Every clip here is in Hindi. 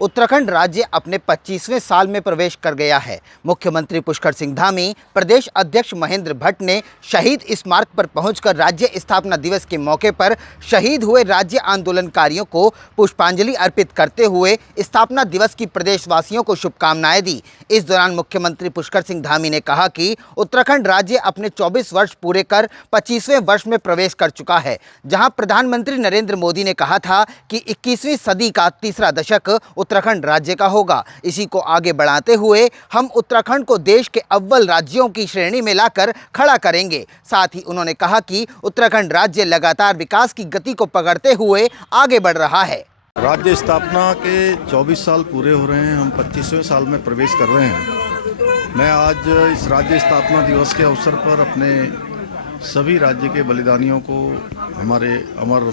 उत्तराखंड राज्य अपने 25वें साल में प्रवेश कर गया है। मुख्यमंत्री पुष्कर सिंह धामी, प्रदेश अध्यक्ष महेंद्र भट्ट ने शहीद स्मारक पर पहुंचकर राज्य स्थापना दिवस के मौके पर शहीद हुए राज्य आंदोलनकारियों को पुष्पांजलि अर्पित करते हुए स्थापना दिवस की प्रदेशवासियों को शुभकामनाएं दी। इस दौरान मुख्यमंत्री पुष्कर सिंह धामी ने कहा कि उत्तराखंड राज्य अपने 24 वर्ष पूरे कर 25वें वर्ष में प्रवेश कर चुका है, जहां प्रधानमंत्री नरेंद्र मोदी ने कहा था कि 21वीं सदी का तीसरा दशक उत्तराखंड राज्य का होगा। इसी को आगे बढ़ाते हुए हम उत्तराखंड को देश के अव्वल राज्यों की श्रेणी में लाकर खड़ा करेंगे। साथ ही उन्होंने कहा कि उत्तराखंड राज्य लगातार विकास की गति को पकड़ते हुए आगे बढ़ रहा है। राज्य स्थापना के 24 साल पूरे हो रहे हैं, हम 25वें साल में प्रवेश कर रहे हैं। मैं आज इस राज्य स्थापना दिवस के अवसर पर अपने सभी राज्य के बलिदानियों को, हमारे अमर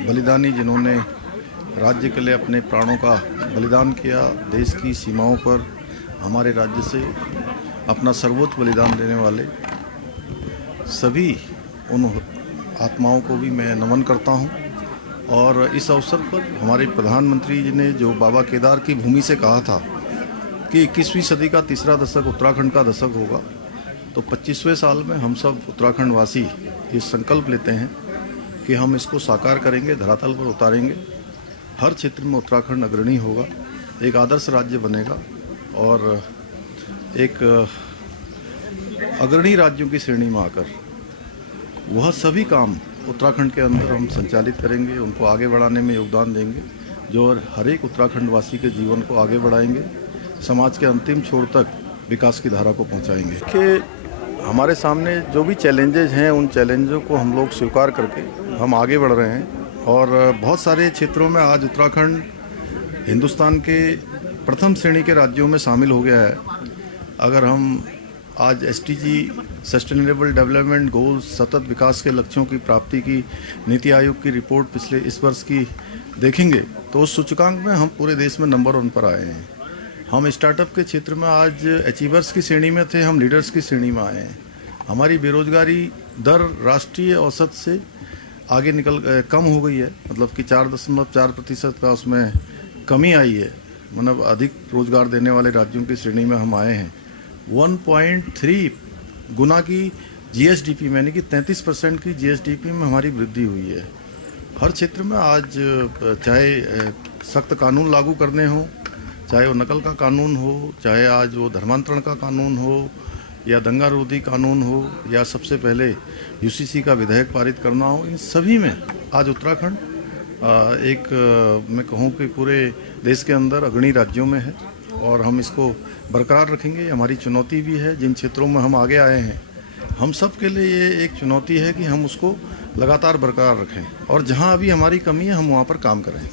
बलिदानी जिन्होंने राज्य के लिए अपने प्राणों का बलिदान किया, देश की सीमाओं पर हमारे राज्य से अपना सर्वोच्च बलिदान देने वाले सभी उन आत्माओं को भी मैं नमन करता हूं। और इस अवसर पर हमारे प्रधानमंत्री जी ने जो बाबा केदार की भूमि से कहा था कि 21वीं सदी का तीसरा दशक उत्तराखंड का दशक होगा, तो 25वें साल में हम सब उत्तराखंड वासी ये संकल्प लेते हैं कि हम इसको साकार करेंगे, धरातल पर उतारेंगे। हर क्षेत्र में उत्तराखंड अग्रणी होगा, एक आदर्श राज्य बनेगा और एक अग्रणी राज्यों की श्रेणी में आकर वह सभी काम उत्तराखंड के अंदर हम संचालित करेंगे, उनको आगे बढ़ाने में योगदान देंगे, जो हर एक उत्तराखंड वासी के जीवन को आगे बढ़ाएंगे, समाज के अंतिम छोर तक विकास की धारा को पहुंचाएंगे। कि हमारे सामने जो भी चैलेंजेज हैं, उन चैलेंजों को हम लोग स्वीकार करके हम आगे बढ़ रहे हैं और बहुत सारे क्षेत्रों में आज उत्तराखंड हिंदुस्तान के प्रथम श्रेणी के राज्यों में शामिल हो गया है। अगर हम आज SDG सस्टेनेबल डेवलपमेंट गोल्स, सतत विकास के लक्ष्यों की प्राप्ति की नीति आयोग की रिपोर्ट पिछले इस वर्ष की देखेंगे तो उस सूचकांक में हम पूरे देश में नंबर 1 पर आए हैं। हम स्टार्टअप के क्षेत्र में आज अचीवर्स की श्रेणी में थे, हम लीडर्स की श्रेणी में आए हैं। हमारी बेरोजगारी दर राष्ट्रीय औसत से आगे कम हो गई है, मतलब कि 4.4% का उसमें कमी आई है, मतलब अधिक रोजगार देने वाले राज्यों की श्रेणी में हम आए हैं। 1.3 गुना की GSDP यानी कि 33% की GSDP में हमारी वृद्धि हुई है। हर क्षेत्र में आज चाहे सख्त कानून लागू करने हो, चाहे वो नकल का कानून हो, चाहे आज वो धर्मांतरण का कानून हो या दंगा रोधी कानून हो या सबसे पहले UCC का विधेयक पारित करना हो, इन सभी में आज उत्तराखंड मैं कहूँ कि पूरे देश के अंदर अग्रणी राज्यों में है और हम इसको बरकरार रखेंगे। हमारी चुनौती भी है, जिन क्षेत्रों में हम आगे आए हैं हम सब के लिए ये एक चुनौती है कि हम उसको लगातार बरकरार रखें और जहां अभी हमारी कमी है हम वहां पर काम करें।